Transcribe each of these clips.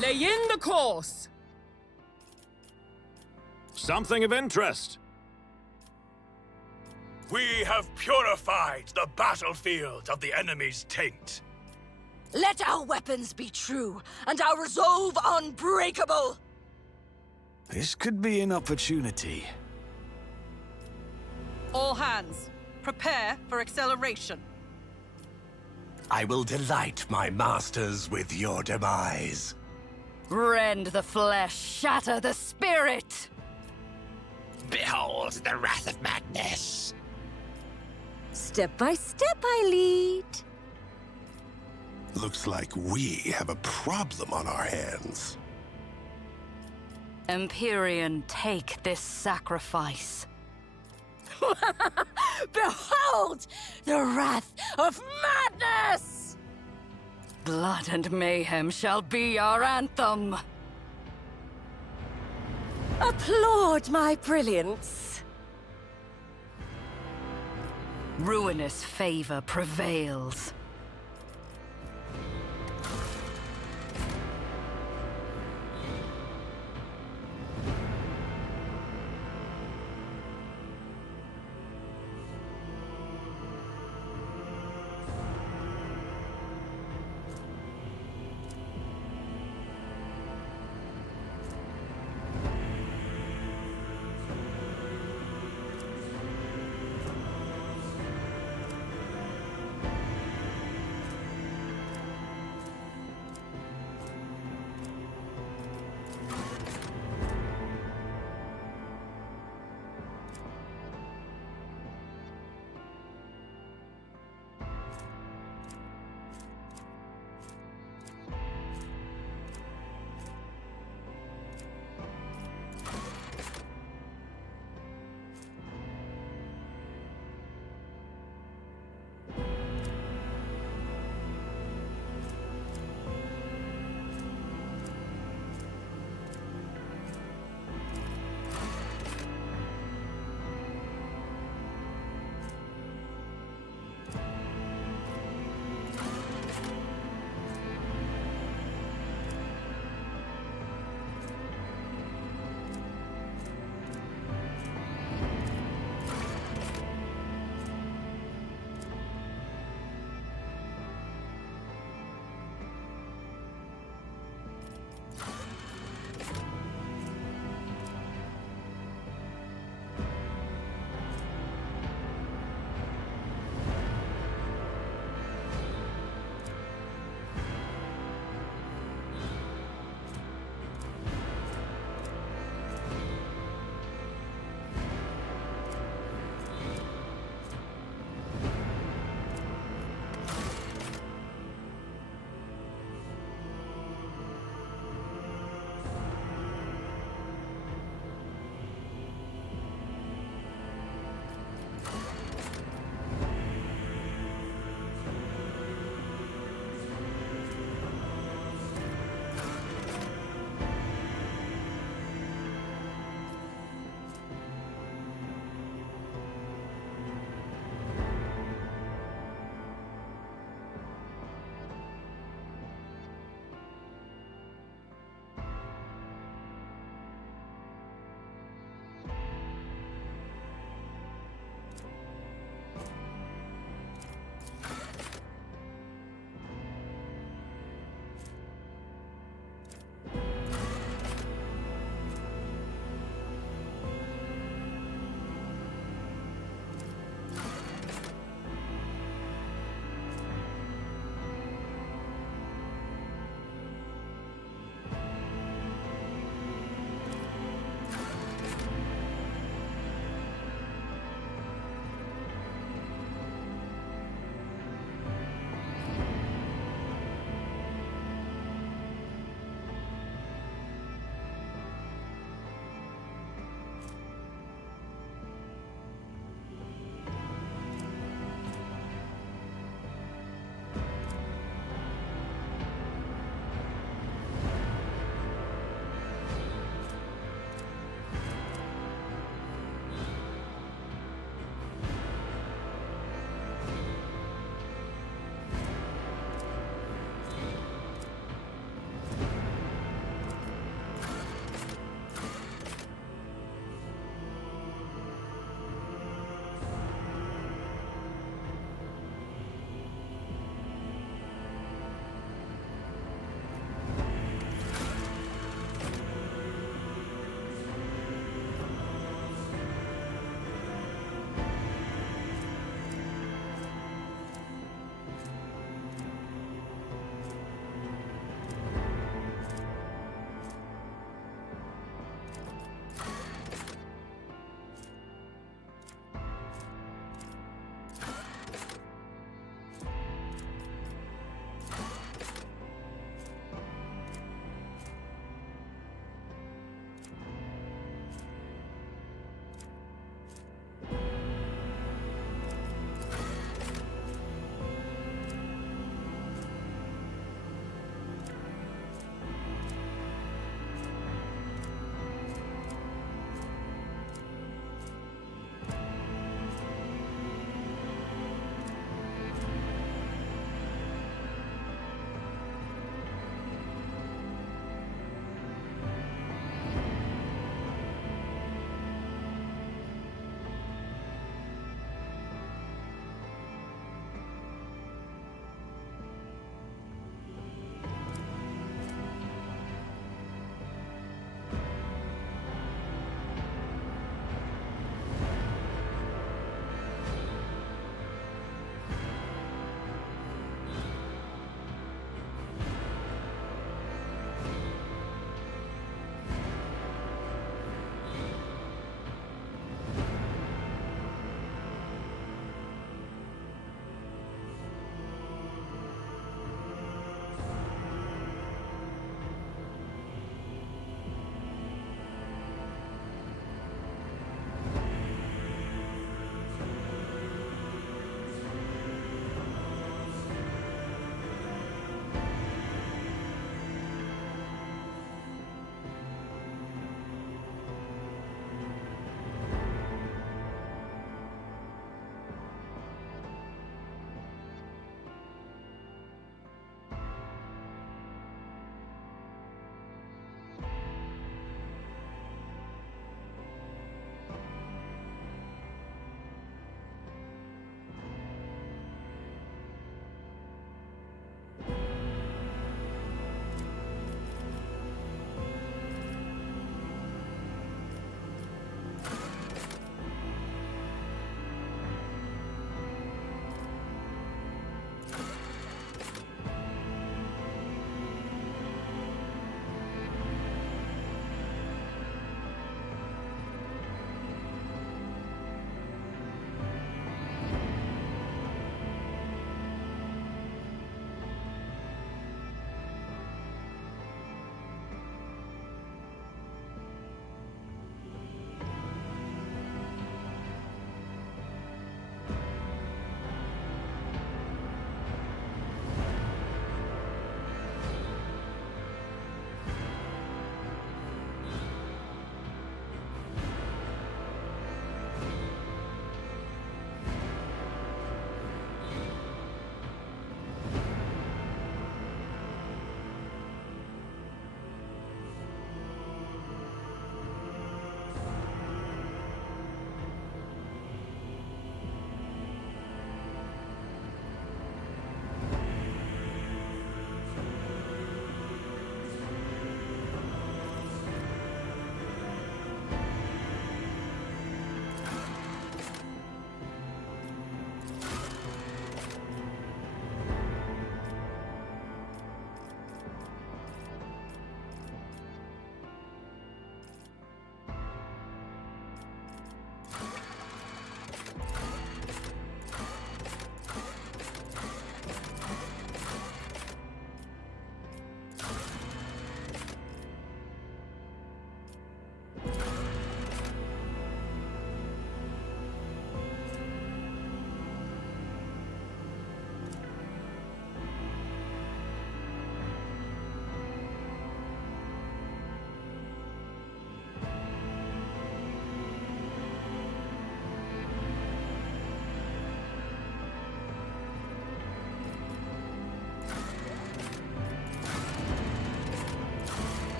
Lay in the course! Something of interest. We have purified the battlefield of the enemy's taint. Let our weapons be true, and our resolve unbreakable! This could be an opportunity. All hands, prepare for acceleration. I will delight my masters with your demise. Rend the flesh, shatter the spirit! Behold the wrath of madness. Step by step I lead. Looks like we have a problem on our hands. Empyrean, take this sacrifice. Behold the wrath of madness! Blood and mayhem shall be our anthem. Applaud my brilliance. Ruinous favor prevails.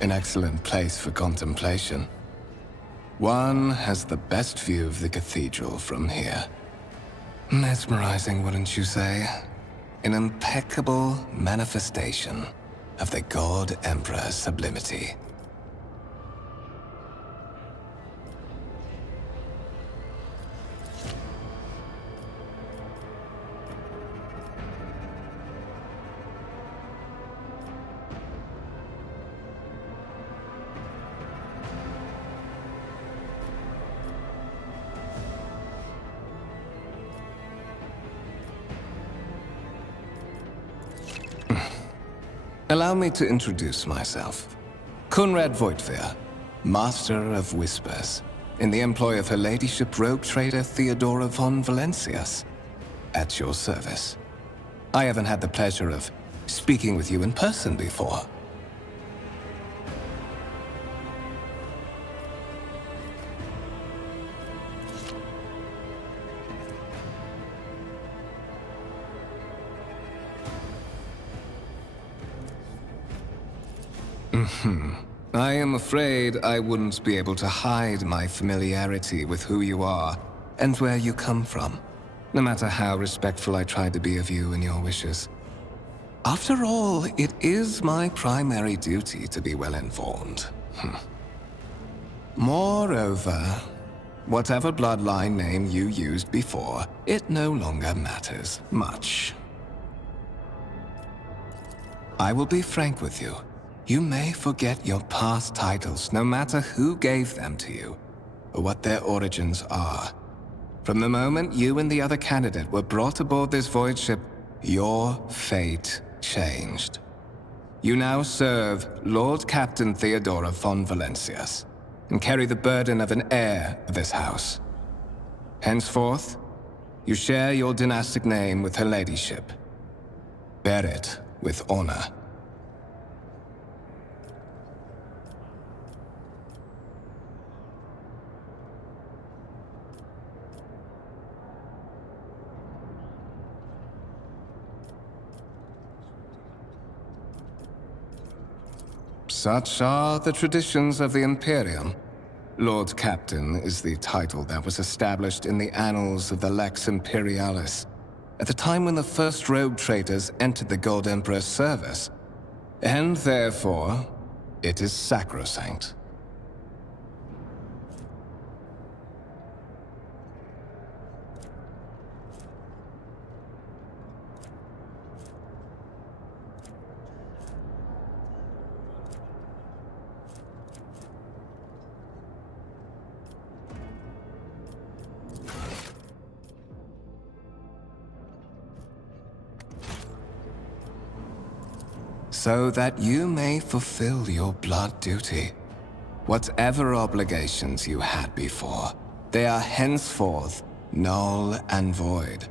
An excellent place for contemplation. One has the best view of the cathedral from here. Mesmerizing, wouldn't you say? An impeccable manifestation of the God Emperor's sublimity. Allow me to introduce myself. Conrad Voigtveer, Master of Whispers, in the employ of Her Ladyship Rogue Trader Theodora von Valencius. At your service. I haven't had the pleasure of speaking with you in person before. I am afraid I wouldn't be able to hide my familiarity with who you are and where you come from, no matter how respectful I try to be of you and your wishes. After all, it is my primary duty to be well informed. Moreover, whatever bloodline name you used before, it no longer matters much. I will be frank with you. You may forget your past titles, no matter who gave them to you, or what their origins are. From the moment you and the other candidate were brought aboard this void ship, your fate changed. You now serve Lord Captain Theodora von Valencius, and carry the burden of an heir of this house. Henceforth, you share your dynastic name with Her Ladyship. Bear it with honor. Such are the traditions of the Imperium. Lord Captain is the title that was established in the annals of the Lex Imperialis, at the time when the first rogue traders entered the God Emperor's service, and therefore, it is sacrosanct. So that you may fulfill your blood duty. Whatever obligations you had before, they are henceforth null and void.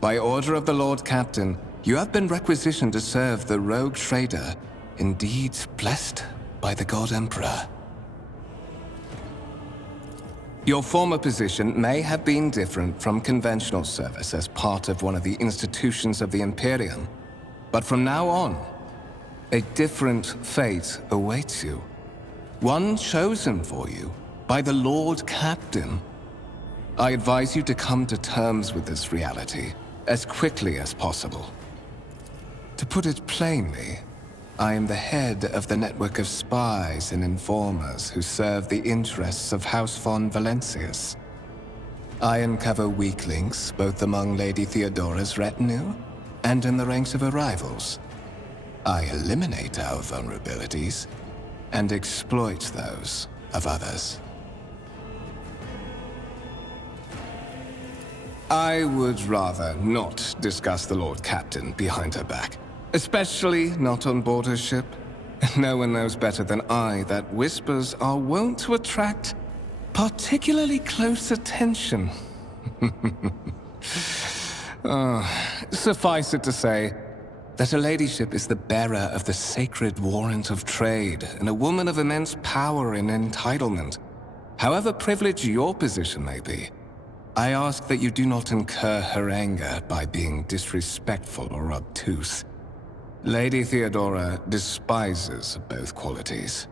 By order of the Lord Captain, you have been requisitioned to serve the rogue trader, indeed blessed by the God Emperor. Your former position may have been different from conventional service as part of one of the institutions of the Imperium, but from now on, a different fate awaits you. One chosen for you by the Lord Captain. I advise you to come to terms with this reality as quickly as possible. To put it plainly, I am the head of the network of spies and informers who serve the interests of House von Valencius. I uncover weak links both among Lady Theodora's retinue and in the ranks of her rivals. I eliminate our vulnerabilities and exploit those of others. I would rather not discuss the Lord Captain behind her back, especially not on board her ship. No one knows better than I that whispers are wont to attract particularly close attention. Suffice it to say, that Her Ladyship is the bearer of the sacred warrant of trade, and a woman of immense power and entitlement. However privileged your position may be, I ask that you do not incur her anger by being disrespectful or obtuse. Lady Theodora despises both qualities.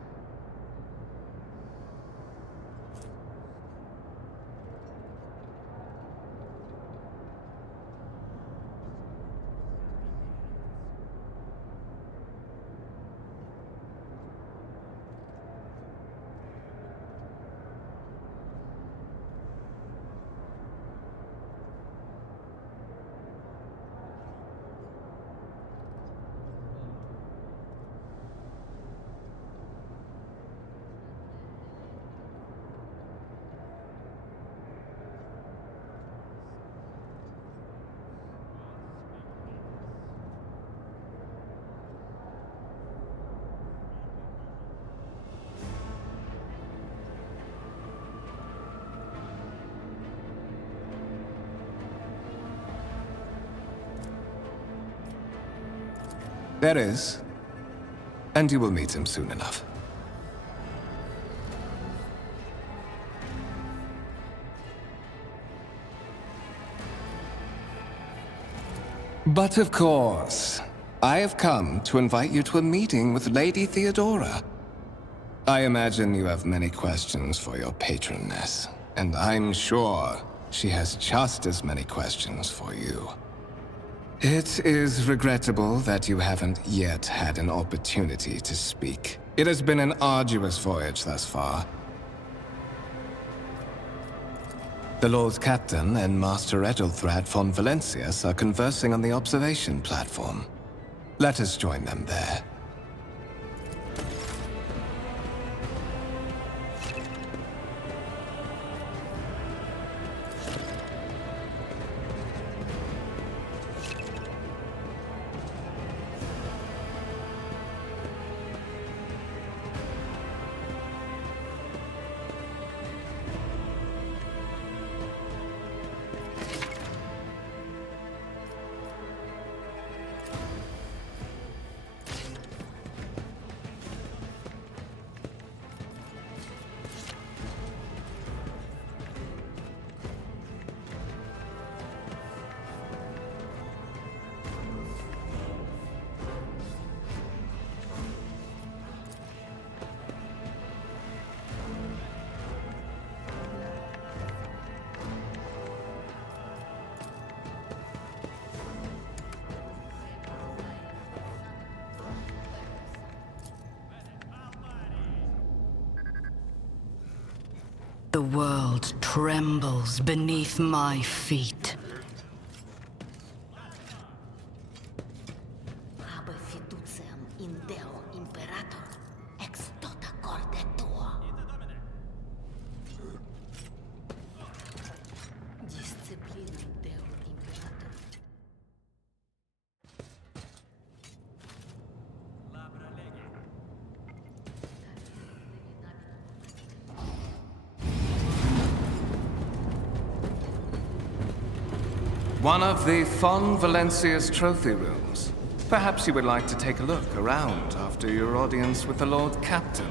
There is. And you will meet him soon enough. But of course, I have come to invite you to a meeting with Lady Theodora. I imagine you have many questions for your patroness, and I'm sure she has just as many questions for you. It is regrettable that you haven't yet had an opportunity to speak. It has been an arduous voyage thus far. The Lord Captain and Master Ethelthrad von Valencius are conversing on the observation platform. Let us join them there. The world trembles beneath my feet. Habe fiduciam in Deo Imperator, ex tota corde tua. Disciplinam Deo Imperator. One of the Von Valencius trophy rooms. Perhaps you would like to take a look around after your audience with the Lord Captain.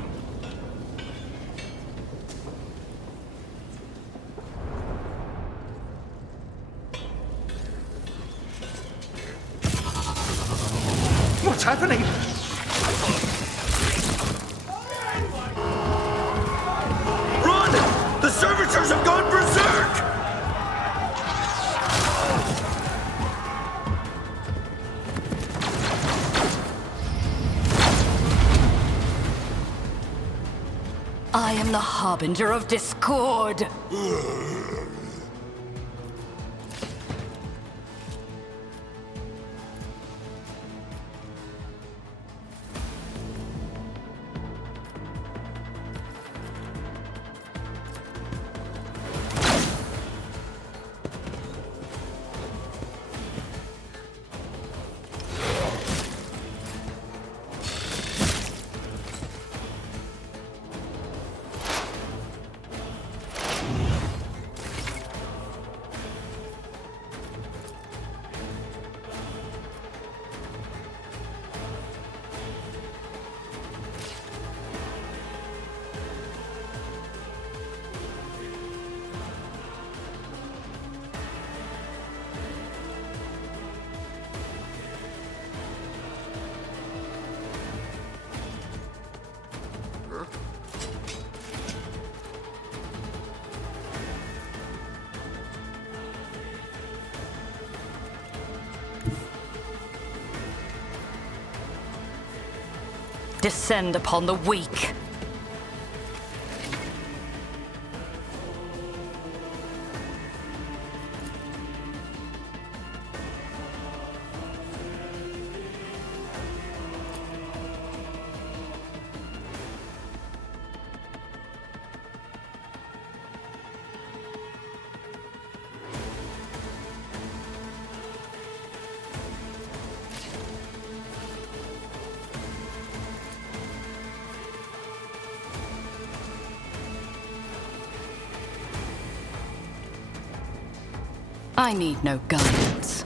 What's happening? Run! The servitors have gone berserk! I am the harbinger of discord. Descend upon the weak. I need no guidance.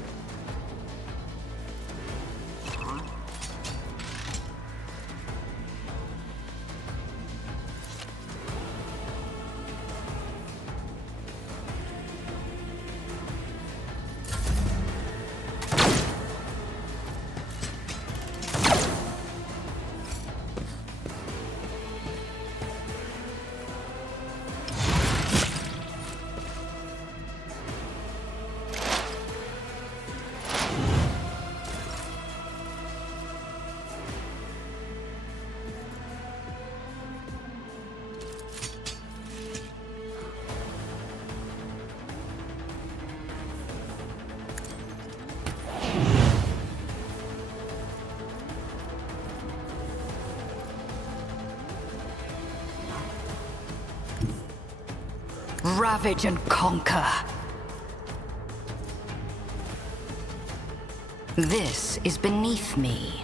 Ravage and conquer. This is beneath me.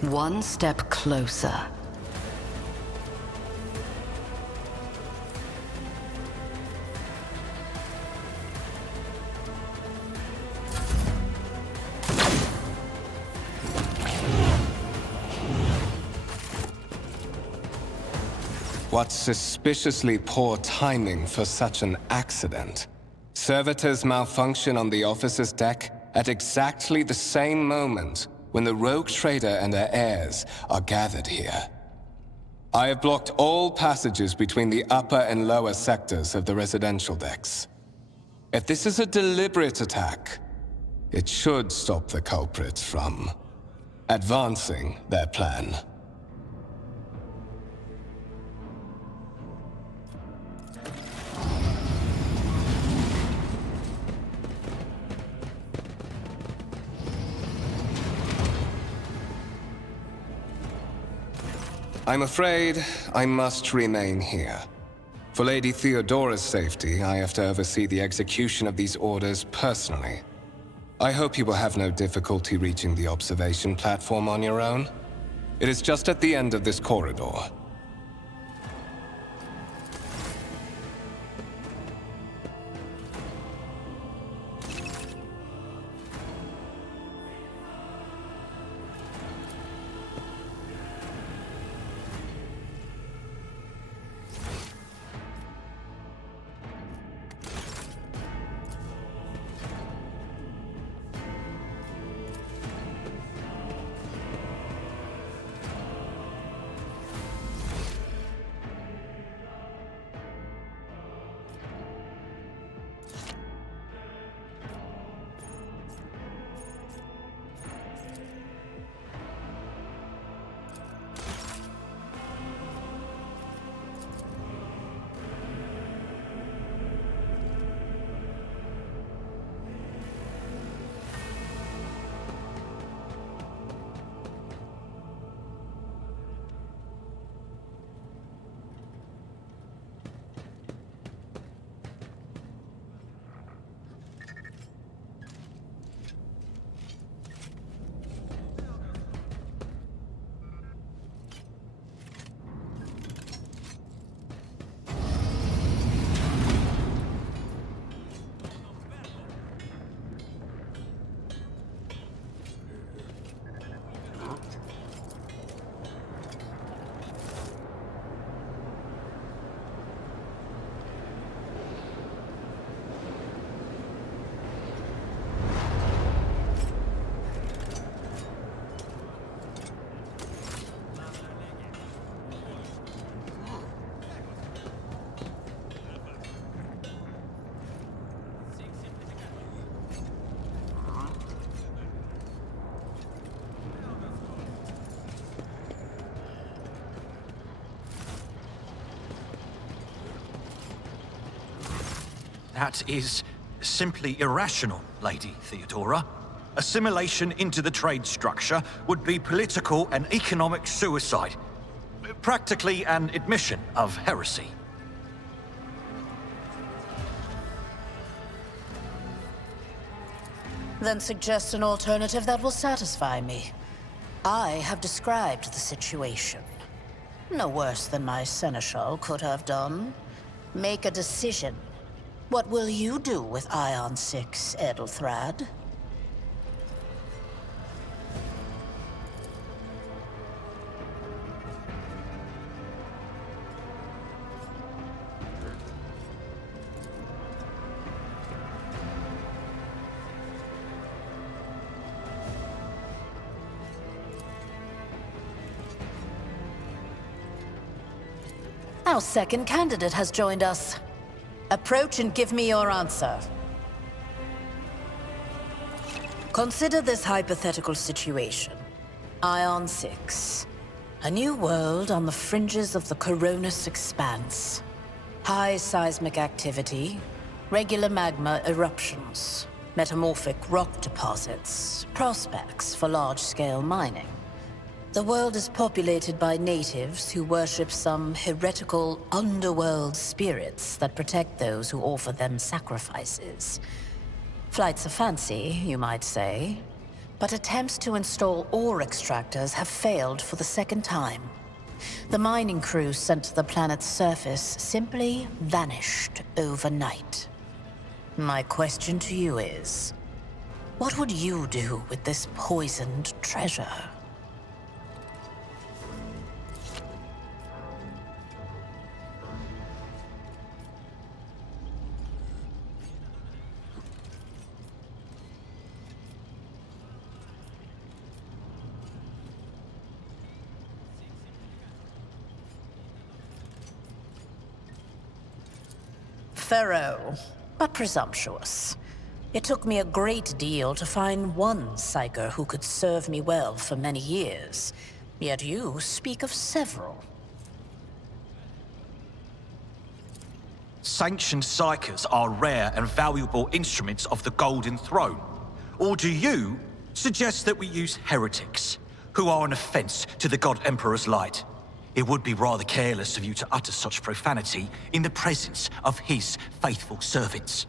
One step closer. What suspiciously poor timing for such an accident. Servitors malfunction on the officer's deck at exactly the same moment when the rogue trader and her heirs are gathered here. I have blocked all passages between the upper and lower sectors of the residential decks. If this is a deliberate attack, it should stop the culprits from advancing their plan. I'm afraid I must remain here. For Lady Theodora's safety, I have to oversee the execution of these orders personally. I hope you will have no difficulty reaching the observation platform on your own. It is just at the end of this corridor. That is simply irrational, Lady Theodora. Assimilation into the trade structure would be political and economic suicide. Practically an admission of heresy. Then suggest an alternative that will satisfy me. I have described the situation. No worse than my seneschal could have done. Make a decision. What will you do with Ion 6, Edelthrad? Our second candidate has joined us. Approach and give me your answer. Consider this hypothetical situation. Ion 6. A new world on the fringes of the Coronis expanse. High seismic activity, regular magma eruptions, metamorphic rock deposits, prospects for large-scale mining. The world is populated by natives who worship some heretical underworld spirits that protect those who offer them sacrifices. Flights of fancy, you might say. But attempts to install ore extractors have failed for the second time. The mining crew sent to the planet's surface simply vanished overnight. My question to you is, what would you do with this poisoned treasure? Thorough, but presumptuous. It took me a great deal to find one psyker who could serve me well for many years. Yet you speak of several. Sanctioned psychers are rare and valuable instruments of the Golden Throne. Or do you suggest that we use heretics, who are an offense to the God Emperor's light? It would be rather careless of you to utter such profanity in the presence of his faithful servants.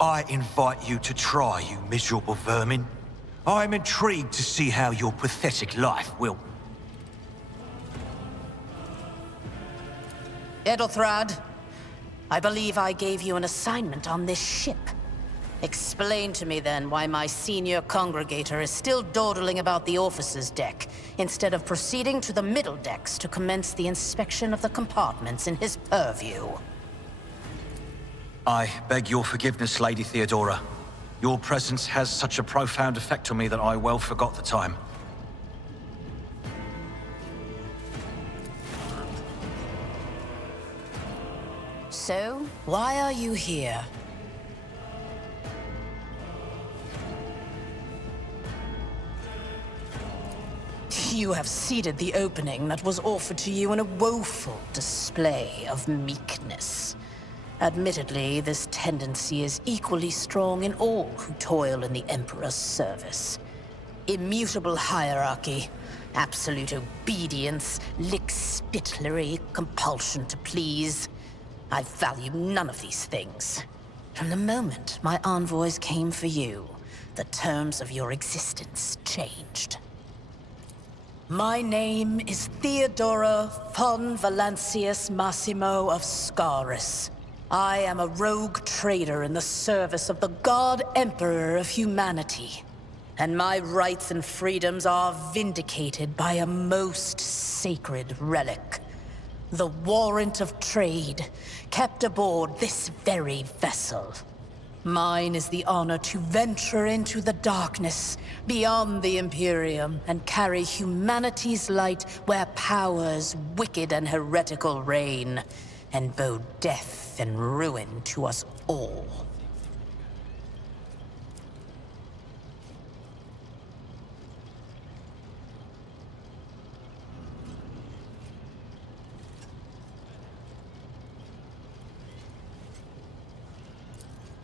I invite you to try, you miserable vermin. I am intrigued to see how your pathetic life will... Edelthrad, I believe I gave you an assignment on this ship. Explain to me then why my senior congregator is still dawdling about the officer's deck, instead of proceeding to the middle decks to commence the inspection of the compartments in his purview. I beg your forgiveness, Lady Theodora. Your presence has such a profound effect on me that I well forgot the time. So, why are you here? You have seeded the opening that was offered to you in a woeful display of meekness. Admittedly, this tendency is equally strong in all who toil in the Emperor's service. Immutable hierarchy, absolute obedience, lickspittlery, compulsion to please. I value none of these things. From the moment my envoys came for you, the terms of your existence changed. My name is Theodora von Valancius Massimo of Scaris. I am a rogue trader in the service of the God Emperor of humanity. And my rights and freedoms are vindicated by a most sacred relic. The warrant of trade, kept aboard this very vessel. Mine is the honor to venture into the darkness, beyond the Imperium, and carry humanity's light where powers wicked and heretical reign, and bow death and ruin to us all.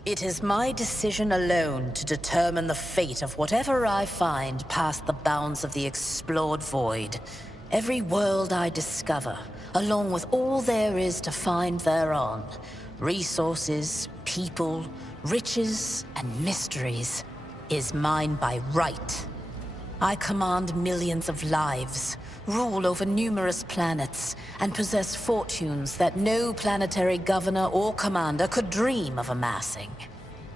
It is my decision alone to determine the fate of whatever I find past the bounds of the explored void. Every world I discover, along with all there is to find thereon, resources, people, riches, and mysteries, is mine by right. I command millions of lives, rule over numerous planets, and possess fortunes that no planetary governor or commander could dream of amassing.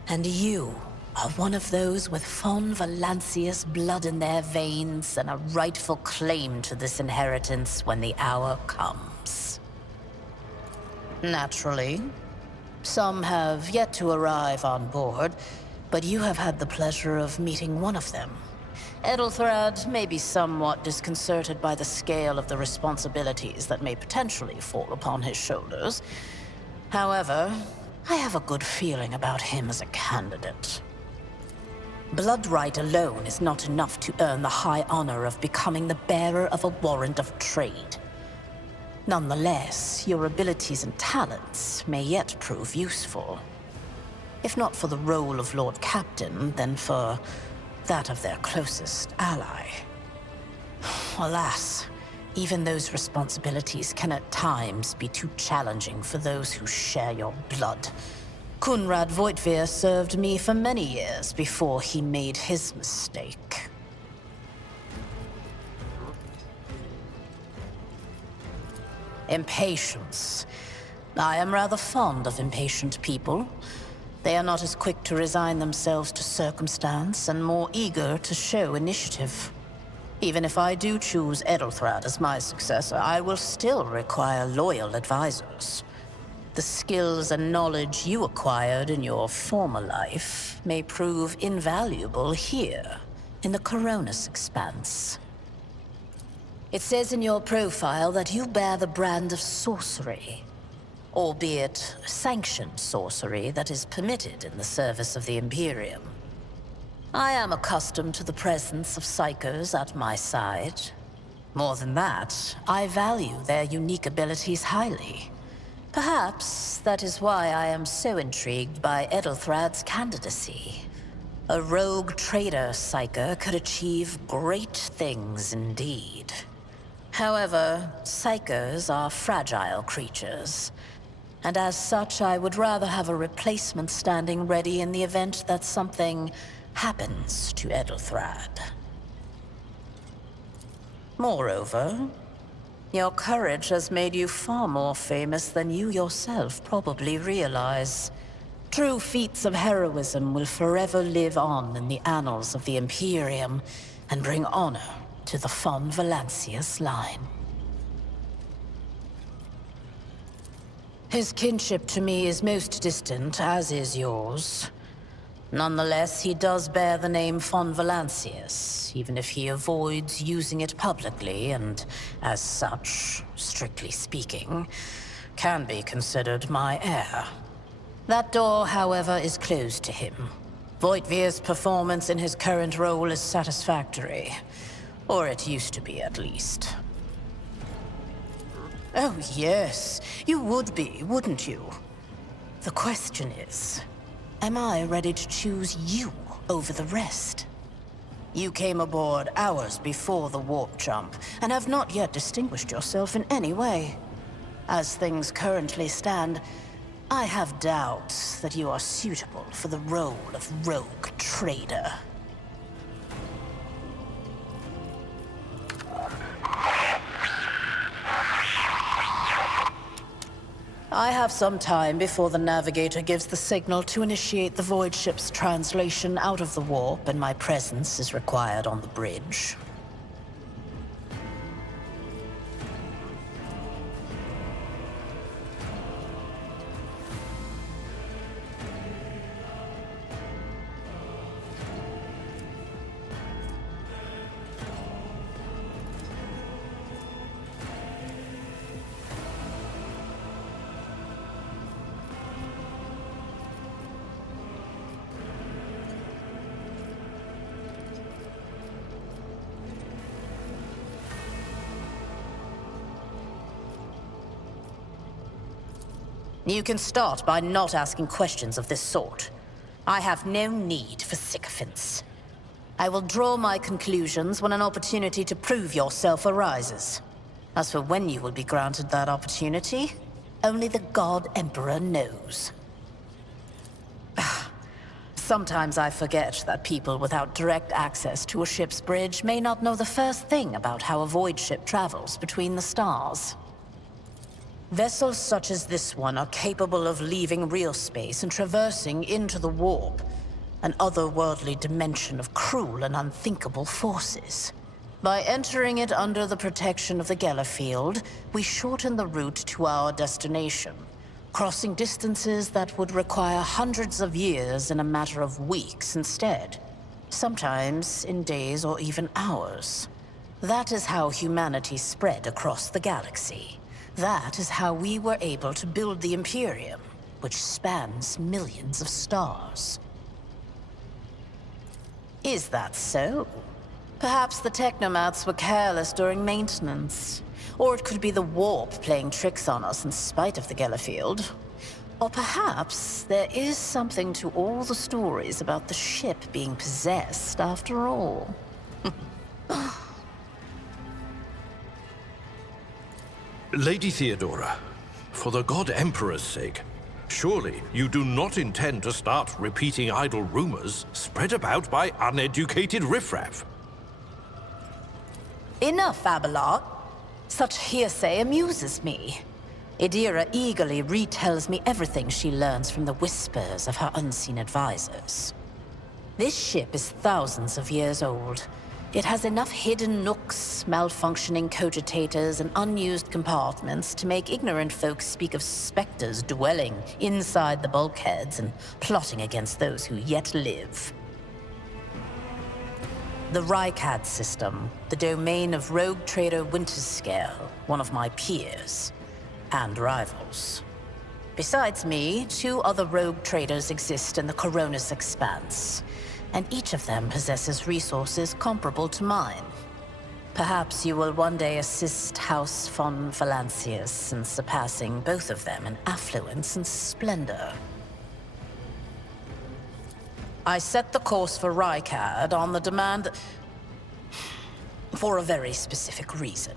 And you are one of those with Fon Valancius blood in their veins and a rightful claim to this inheritance when the hour comes. Naturally, some have yet to arrive on board, but you have had the pleasure of meeting one of them. Edelthrad may be somewhat disconcerted by the scale of the responsibilities that may potentially fall upon his shoulders. However, I have a good feeling about him as a candidate. Blood right alone is not enough to earn the high honor of becoming the bearer of a warrant of trade. Nonetheless, your abilities and talents may yet prove useful. If not for the role of Lord Captain, then for that of their closest ally. Alas, even those responsibilities can at times be too challenging for those who share your blood. Kunrad Voitvir served me for many years before he made his mistake. Impatience. I am rather fond of impatient people. They are not as quick to resign themselves to circumstance and more eager to show initiative. Even if I do choose Edelthrad as my successor, I will still require loyal advisors. The skills and knowledge you acquired in your former life may prove invaluable here, in the Coronis Expanse. It says in your profile that you bear the brand of sorcery, albeit sanctioned sorcery that is permitted in the service of the Imperium. I am accustomed to the presence of psychos at my side. More than that, I value their unique abilities highly. Perhaps that is why I am so intrigued by Edelthrad's candidacy. A rogue trader psyker could achieve great things indeed. However, psychers are fragile creatures, and as such I would rather have a replacement standing ready in the event that something happens to Edelthrad. Moreover, your courage has made you far more famous than you yourself probably realize. True feats of heroism will forever live on in the annals of the Imperium and bring honor to the Fon Valancius line. His kinship to me is most distant, as is yours. Nonetheless, he does bear the name Fon Valancius, even if he avoids using it publicly and, as such, strictly speaking, can be considered my heir. That door, however, is closed to him. Voitvir's performance in his current role is satisfactory. Or it used to be, at least. Oh, yes. You would be, wouldn't you? The question is, am I ready to choose you over the rest? You came aboard hours before the warp jump, and have not yet distinguished yourself in any way. As things currently stand, I have doubts that you are suitable for the role of rogue trader. I have some time before the navigator gives the signal to initiate the void ship's translation out of the warp, and my presence is required on the bridge. You can start by not asking questions of this sort. I have no need for sycophants. I will draw my conclusions when an opportunity to prove yourself arises. As for when you will be granted that opportunity, only the God Emperor knows. Sometimes I forget that people without direct access to a ship's bridge may not know the first thing about how a void ship travels between the stars. Vessels such as this one are capable of leaving real space and traversing into the warp, an otherworldly dimension of cruel and unthinkable forces. By entering it under the protection of the Gellerfield, we shorten the route to our destination, crossing distances that would require hundreds of years in a matter of weeks instead, sometimes in days or even hours. That is how humanity spread across the galaxy. That is how we were able to build the Imperium, which spans millions of stars. Is that so? Perhaps the technomats were careless during maintenance. Or it could be the warp playing tricks on us in spite of the Gellerfield. Or perhaps there is something to all the stories about the ship being possessed after all. Lady Theodora, for the God Emperor's sake, surely you do not intend to start repeating idle rumors spread about by uneducated riffraff. Enough, Abelard. Such hearsay amuses me. Idira eagerly retells me everything she learns from the whispers of her unseen advisors. This ship is thousands of years old. It has enough hidden nooks, malfunctioning cogitators, and unused compartments to make ignorant folks speak of specters dwelling inside the bulkheads and plotting against those who yet live. The Rykad system, the domain of rogue trader Winterscale, one of my peers, and rivals. Besides me, 2 other rogue traders exist in the Coronis Expanse, and each of them possesses resources comparable to mine. Perhaps you will one day assist House von Valancius in surpassing both of them in affluence and splendor. I set the course for Rykad on the demand for a very specific reason.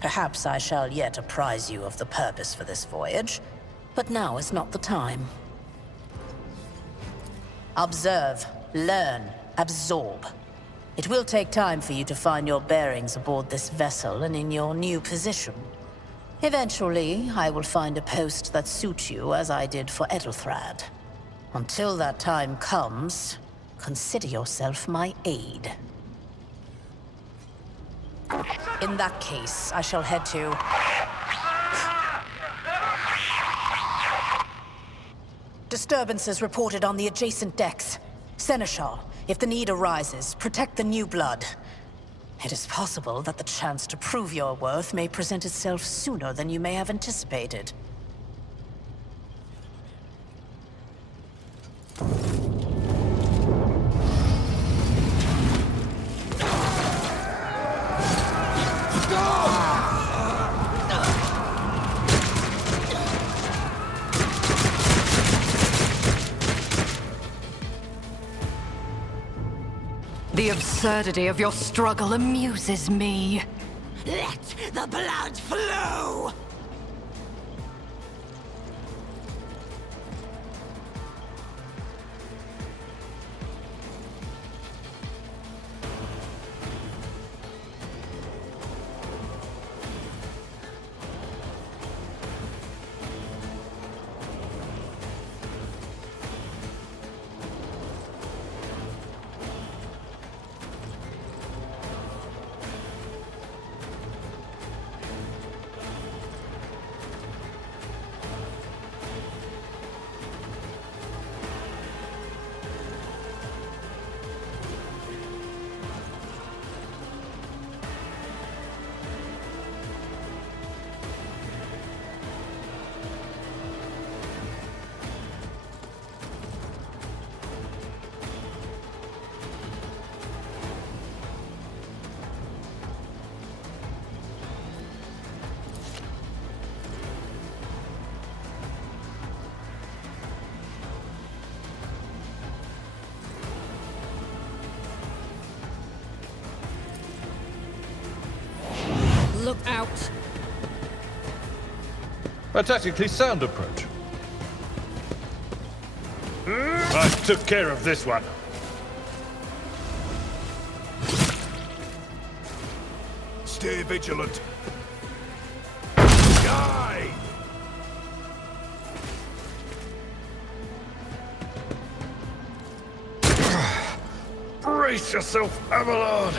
Perhaps I shall yet apprise you of the purpose for this voyage, but now is not the time. Observe, learn, absorb. It will take time for you to find your bearings aboard this vessel and in your new position. Eventually, I will find a post that suits you as I did for Edelthrad. Until that time comes, consider yourself my aide. In that case, I shall head to... Disturbances reported on the adjacent decks. Seneschal, if the need arises, protect the new blood. It is possible that the chance to prove your worth may present itself sooner than you may have anticipated. The absurdity of your struggle amuses me. Let the blood flow! Look out! A tactically sound approach. I took care of this one. Stay vigilant. Die! Brace yourself, Abelard.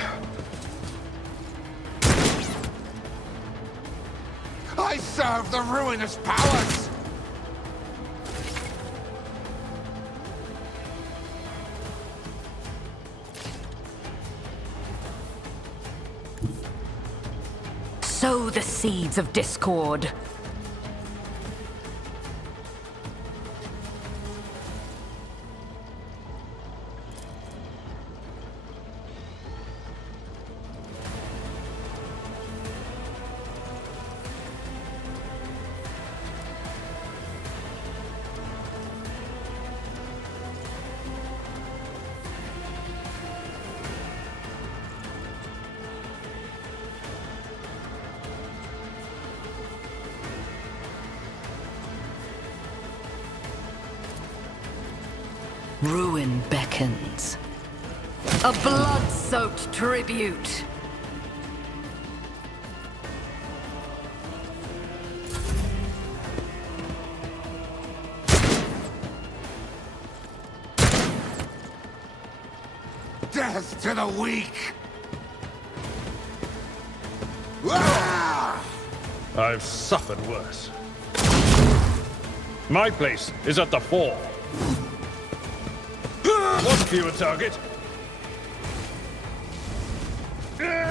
I serve the ruinous powers! Sow the seeds of discord. Ruin beckons. A blood-soaked tribute. Death to the weak! I've suffered worse. My place is at the fore. One fewer target.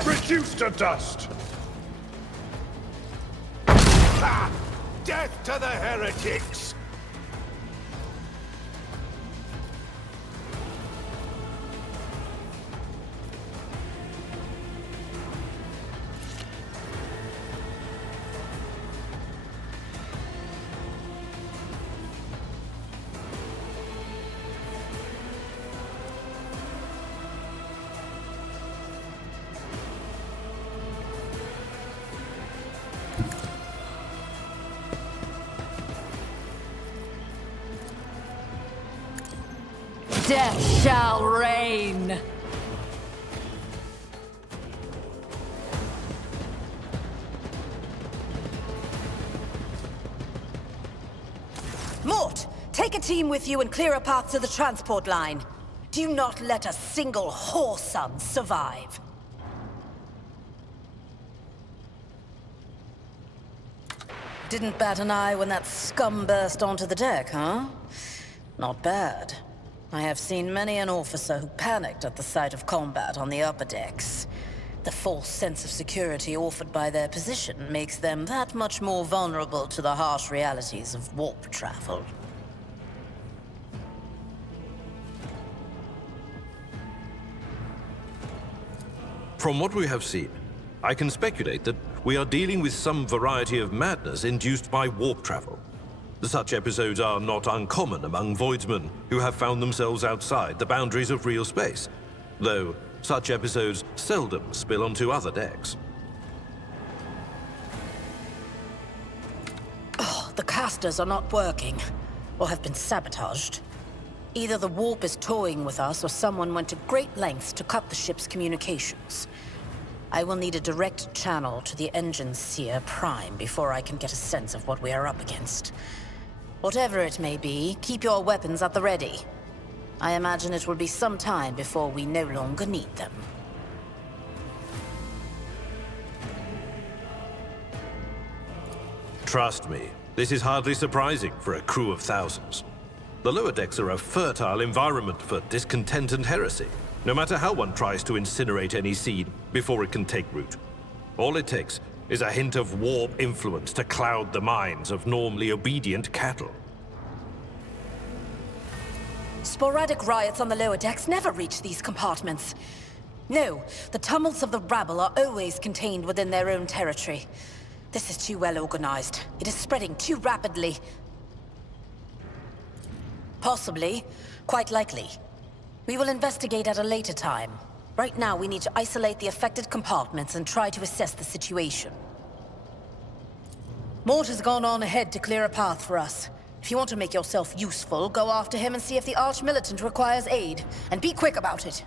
Reduced to dust. Death to the heretics! Death shall reign! Mort, take a team with you and clear a path to the transport line. Do not let a single whoreson survive. Didn't bat an eye when that scum burst onto the deck, huh? Not bad. I have seen many an officer who panicked at the sight of combat on the upper decks. The false sense of security offered by their position makes them that much more vulnerable to the harsh realities of warp travel. From what we have seen, I can speculate that we are dealing with some variety of madness induced by warp travel. Such episodes are not uncommon among voidsmen who have found themselves outside the boundaries of real space, though such episodes seldom spill onto other decks. Oh, the casters are not working, or have been sabotaged. Either the warp is toying with us, or someone went to great lengths to cut the ship's communications. I will need a direct channel to the engine seer Prime before I can get a sense of what we are up against. Whatever it may be, keep your weapons at the ready. I imagine it will be some time before we no longer need them. Trust me, this is hardly surprising for a crew of thousands. The lower decks are a fertile environment for discontent and heresy, no matter how one tries to incinerate any seed before it can take root. All it takes is a hint of warp influence to cloud the minds of normally obedient cattle. Sporadic riots on the lower decks never reach these compartments. No, the tumults of the rabble are always contained within their own territory. This is too well organized. It is spreading too rapidly. Possibly. Quite likely. We will investigate at a later time. Right now, we need to isolate the affected compartments and try to assess the situation. Mort has gone on ahead to clear a path for us. If you want to make yourself useful, go after him and see if the Arch-Militant requires aid. And be quick about it.